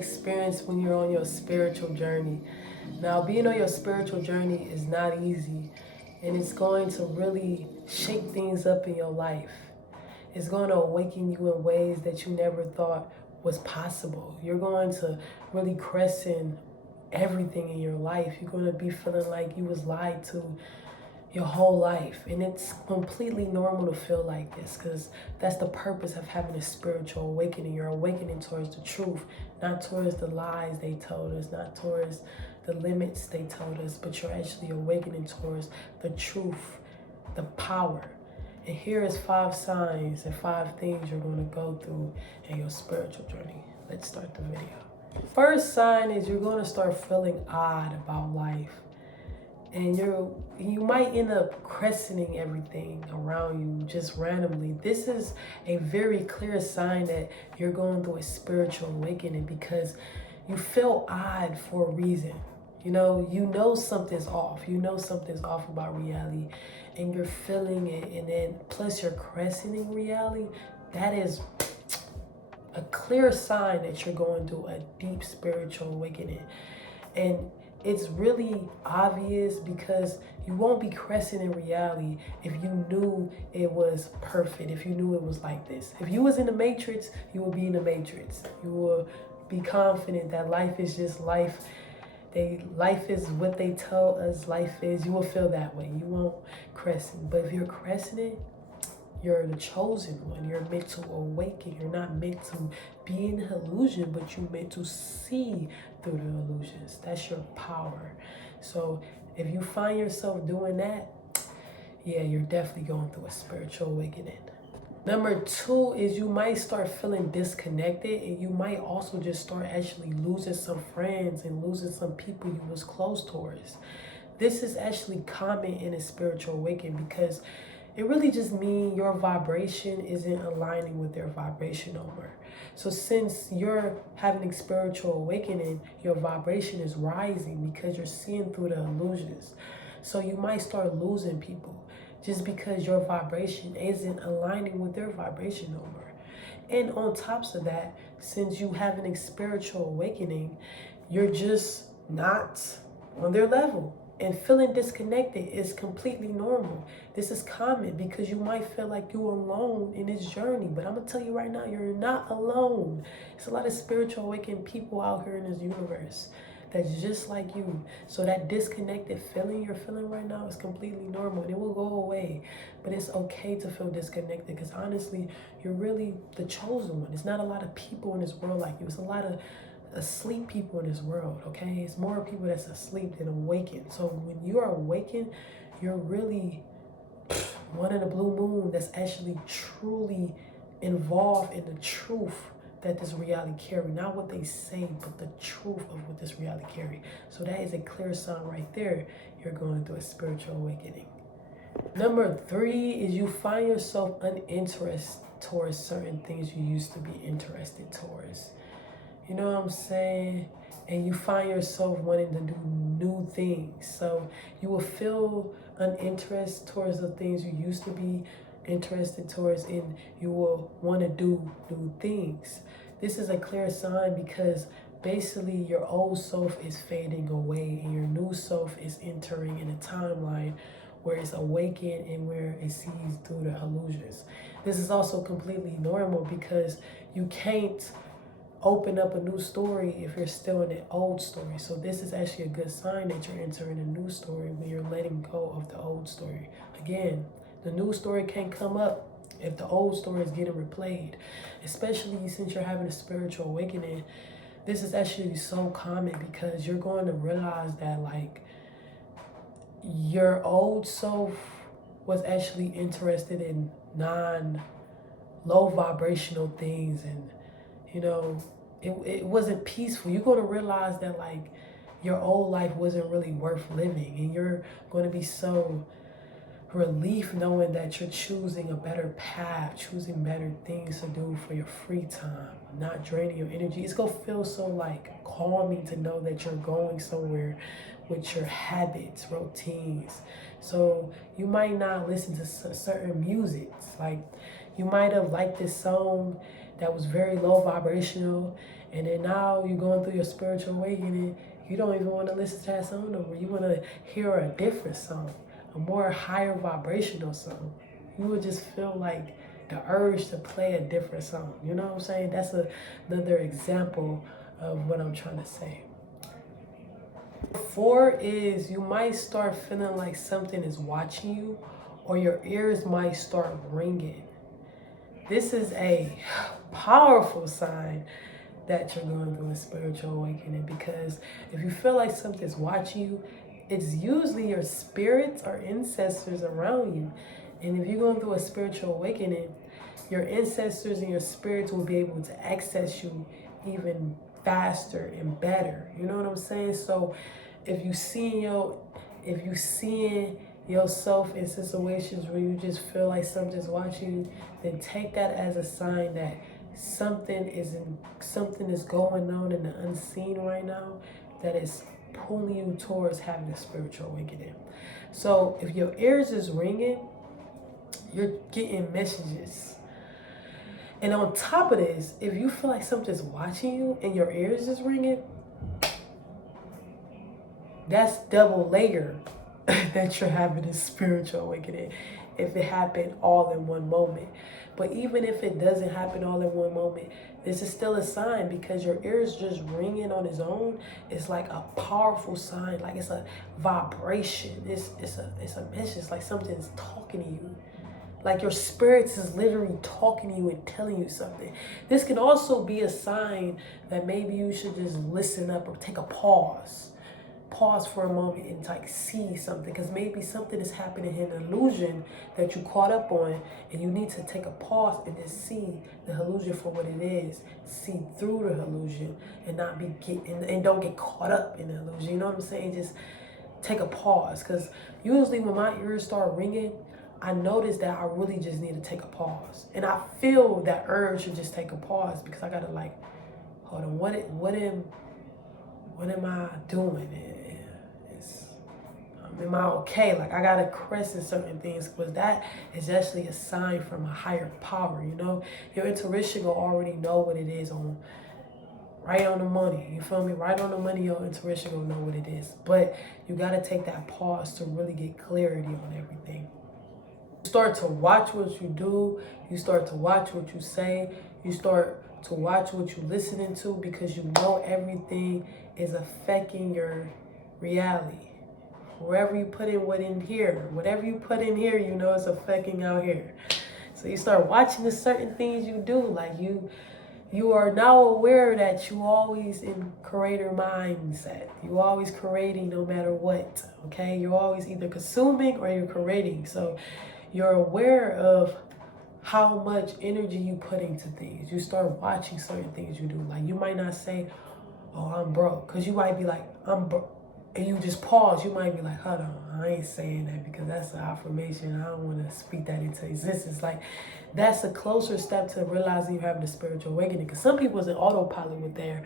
experience when you're on your spiritual journey. Now, being on your spiritual journey is not easy, and it's going to really shake things up in your life. It's going to awaken you in ways that you never thought was possible. You're going to really question everything in your life. You're going to be feeling like you was lied to your whole life, and it's completely normal to feel like this, because that's the purpose of having a spiritual awakening. You're awakening towards the truth, not towards the lies they told us, not towards the limits they told us, but you're actually awakening towards the truth, the power. And here is 5 signs and 5 things you're going to go through in your spiritual journey. Let's start the video. First sign is you're going to start feeling odd about life. And you might end up questioning everything around you just randomly. This is a very clear sign that you're going through a spiritual awakening, because you feel odd for a reason. You know something's off. You know something's off about reality, and you're feeling it. And then plus you're questioning reality. That is a clear sign that you're going through a deep spiritual awakening. And it's really obvious, because you won't be questioning reality if you knew it was perfect, if you knew it was like this. If you was in the Matrix, you will be in the Matrix. You will be confident that life is just life. Life is what they tell us life is. You will feel that way. You won't question. But if you're questioning, you're the chosen one. You're meant to awaken. You're not meant to be in the illusion, but you're meant to see through the illusions. That's your power. So if you find yourself doing that, yeah, you're definitely going through a spiritual awakening. Number 2 is you might start feeling disconnected, and you might also just start actually losing some friends and losing some people you was close towards. This is actually common in a spiritual awakening, because it really just means your vibration isn't aligning with their vibration no more. So since you're having a spiritual awakening, your vibration is rising because you're seeing through the illusions. So you might start losing people just because your vibration isn't aligning with their vibration no more. And on top of that, since you having a spiritual awakening, you're just not on their level. And feeling disconnected is completely normal. This is common, because you might feel like you're alone in this journey. But I'm going to tell you right now, you're not alone. There's a lot of spiritual awakened people out here in this universe that's just like you. So that disconnected feeling you're feeling right now is completely normal, and it will go away. But it's okay to feel disconnected, because honestly, you're really the chosen one. There's not a lot of people in this world like you. It's a lot of asleep people in this world, okay? It's more people that's asleep than awakened. So when you are awakened, you're really one in the blue moon that's actually truly involved in the truth that this reality carry. Not what they say, but the truth of what this reality carry. So that is a clear sign right there. You're going through a spiritual awakening. Number 3 is you find yourself uninterested towards certain things you used to be interested towards. You know what I'm saying? And you find yourself wanting to do new things. So you will feel uninterested towards the things you used to be interested towards, and you will want to do new things. This is a clear sign, because basically your old self is fading away and your new self is entering in a timeline where it's awakened and where it sees through the illusions. This is also completely normal, because you can't open up a new story if you're still in the old story. So this is actually a good sign that you're entering a new story when you're letting go of the old story. Again, the new story can't come up if the old story is getting replayed, especially since you're having a spiritual awakening. This is actually so common, because you're going to realize that like your old self was actually interested in low vibrational things, and it wasn't peaceful. You're going to realize that like your old life wasn't really worth living, and you're going to be so relief knowing that you're choosing a better path, choosing better things to do for your free time, not draining your energy. It's going to feel so like calming to know that you're going somewhere with your habits, routines. So you might not listen to certain music. Like you might have liked this song that was very low vibrational, And then now you're going through your spiritual awakening, you don't even want to listen to that song no more. You want to hear a different song, a more higher vibrational song. You would just feel like the urge to play a different song. You know what I'm saying? That's another example of what I'm trying to say. 4 is you might start feeling like something is watching you, or your ears might start ringing. This is a powerful sign that you're going through a spiritual awakening, because if you feel like something's watching you, it's usually your spirits or ancestors around you. And if you're going through a spiritual awakening, your ancestors and your spirits will be able to access you even faster and better. You know what I'm saying? So if you seeing yourself in situations where you just feel like something's watching you, then take that as a sign that something is going on in the unseen right now that is pulling you towards having a spiritual awakening. So if your ears is ringing, you're getting messages. And on top of this, if you feel like something's watching you and your ears is ringing, that's double layer that you're having a spiritual awakening if it happened all in one moment. But even if it doesn't happen all in one moment, this is still a sign, because your ears just ringing on its own. It's like a powerful sign, like it's a vibration. It's a message, like something's talking to you. Like your spirits is literally talking to you and telling you something. This can also be a sign that maybe you should just listen up or take a pause. Pause for a moment and like see something, because maybe something is happening in an illusion that you caught up on, and you need to take a pause and just see the illusion for what it is. See through the illusion and not be and don't get caught up in the illusion. You know what I'm saying? Just take a pause, because usually when my ears start ringing, I notice that I really just need to take a pause, and I feel that urge to just take a pause, because I gotta like, hold on, what am I doing? Am I okay? Like I gotta question certain things, because that is actually a sign from a higher power. You know, your intuition will already know what it is right on the money. You feel me? Right on the money, your intuition will know what it is. But you gotta take that pause to really get clarity on everything. You start to watch what you do. You start to watch what you say. You start to watch what you're listening to, because you know everything is affecting your reality. Wherever you put in whatever you put in here, you know it's affecting out here. So you start watching the certain things you do, like you are now aware that you always in creator mindset. You always creating no matter what, okay? You're always either consuming or you're creating. So you're aware of how much energy you put into things. You start watching certain things you do. Like you might not say, oh, I'm broke, because you might be like, I'm broke. And you just pause, you might be like, hold on, I ain't saying that because that's an affirmation. I don't want to speak that into existence. Like, that's a closer step to realizing you're having a spiritual awakening. Because some people's in autopilot with their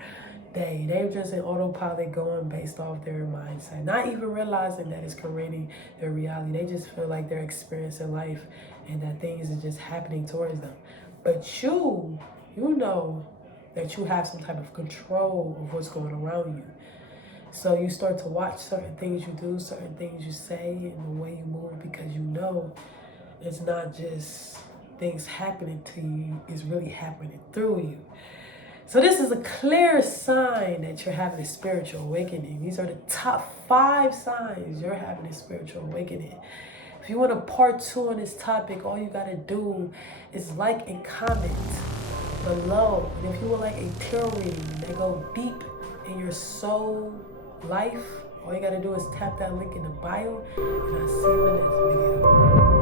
day. They're just in autopilot going based off their mindset, not even realizing that it's creating their reality. They just feel like they're experiencing life and that things are just happening towards them. But you know that you have some type of control of what's going around you. So you start to watch certain things you do, certain things you say, and the way you move, because you know it's not just things happening to you, it's really happening through you. So this is a clear sign that you're having a spiritual awakening. These are the top 5 signs you're having a spiritual awakening. If you want a part 2 on this topic, all you gotta do is like and comment below. And if you would like a tarot reading that go deep in your soul life, all you gotta do is tap that link in the bio, and I'll see you in the next video.